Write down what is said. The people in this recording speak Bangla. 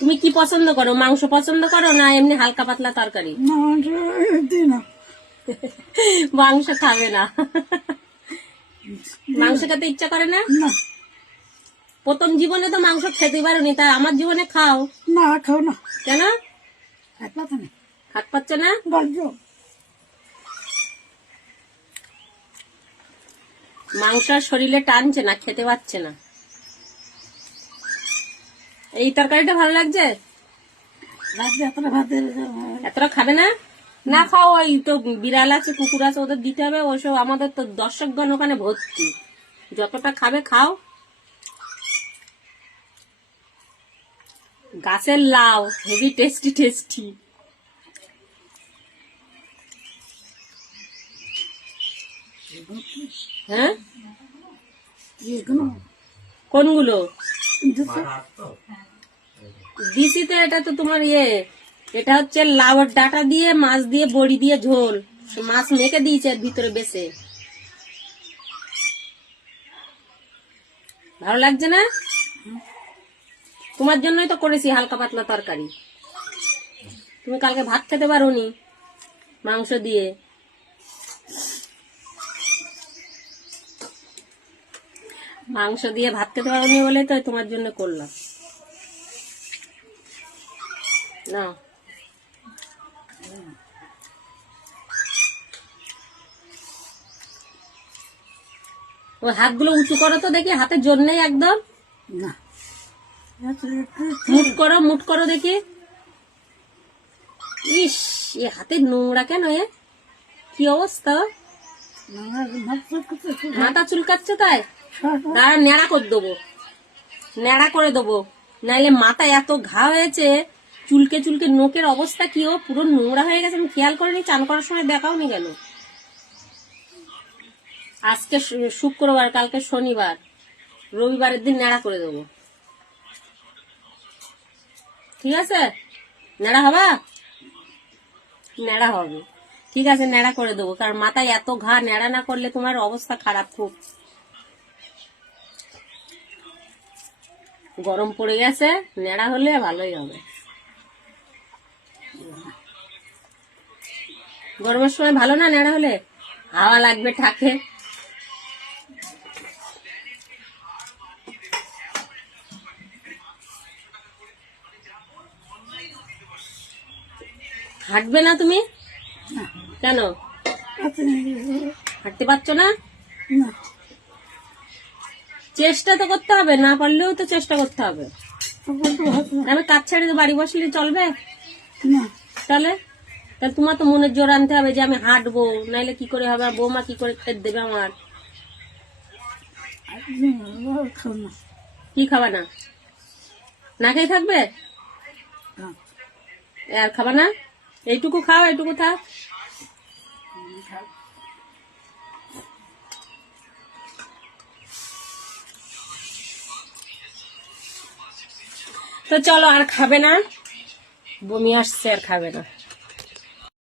তুমি কি পছন্দ করো, মাংস পছন্দ করো না এমনি হালকা পাতলা তরকারি? মাংস খাবে না? মাংস খেতে ইচ্ছা করে না? প্রথম জীবনে তো মাংস খেতে পারোনি, তাই আমার জীবনে খাও না। খাও না কেন? হাত পাচ্ছ না? মাংস শরীরে টানছে না, খেতে পাচ্ছে না। এই তরকারিটা ভালো লাগছে? এতটা খাবে না? না খাও, ওই তো বিড়াল আছে কুকুর আছে ওদের দিতে হবে, ওসব আমাদের তো দর্শকগণ ওখানে ভর্তি, যতটা খাবে খাও। গাছের লাউ হেভি টেস্টি টেস্টি। হ্যাঁ, কোনগুলো দিছি তো? এটা তো তোমার এটা হচ্ছে লাউয়ের ডাটা দিয়ে মাছ দিয়ে বড়ি দিয়ে ঝোল, মাছ মেখে দিয়েছে এর ভিতরে বেছে। ভালো লাগছে না? তোমার জন্যই তো করেছি হালকা পাতলা তরকারি। তুমি কালকে ভাত খেতে পারোনি মাংস দিয়ে। মাংস দিয়ে ভাত খেতে পারোনি বলে তো তোমার জন্য করলাম। না, ওই হাতগুলো উঁচু করো তো দেখি, হাতের জোর নেই একদম। মুট করো দেখি। ইস, এ হাতে নোংরা কেন? কি অবস্থা? মাথা চুলকাচ্ছে তাই? দাঁড়া, নেড়া করে দেবো, নেড়া করে দেবো, নাইলে মাথায় এত ঘা হয়েছে, চুলকে চুলকে নোকের অবস্থা কি পুরো নোংরা হয়ে গেছে। আমি খেয়াল করিনি, চান করার সময় দেখাওনি কেন? আজকে শুক্রবার, কালকে শনিবার, রবিবারের দিন নেড়া করে দেবো, ঠিক আছে? নেড়া হবা? নেড়া হবে, ঠিক আছে, নেড়া করে দেবো। কারণ মাথায় এত ঘা, নেড়া না করলে তোমার অবস্থা খারাপ খুব। গরম পড়ে গেছে, নেড়া হলে ভালোই হবে। গরমের সময় ভালো না নেড়া হলে? হাওয়া লাগবে ঠাকে। হাঁটবে না তুমি? কেন হাঁটতে পারছো না? চেষ্টা তো করতে হবে, না পারলেও তো চেষ্টা করতে হবে। আমি কাজ ছেড়ে বাড়ি বসলে চলবে? তাহলে তাহলে তোমার তো মনের জোর আনতে হবে যে আমি হাঁটবো, নাইলে কি করে হবে? বৌমা কি করে খেতে দেবে আমার? কি খাবা না? না খেয়ে থাকবে? আর খাবা না? এইটুকু খাও, এইটুকু থাক। তো চলো, আর খাবে না, বমি আসছে, আর খাবে না।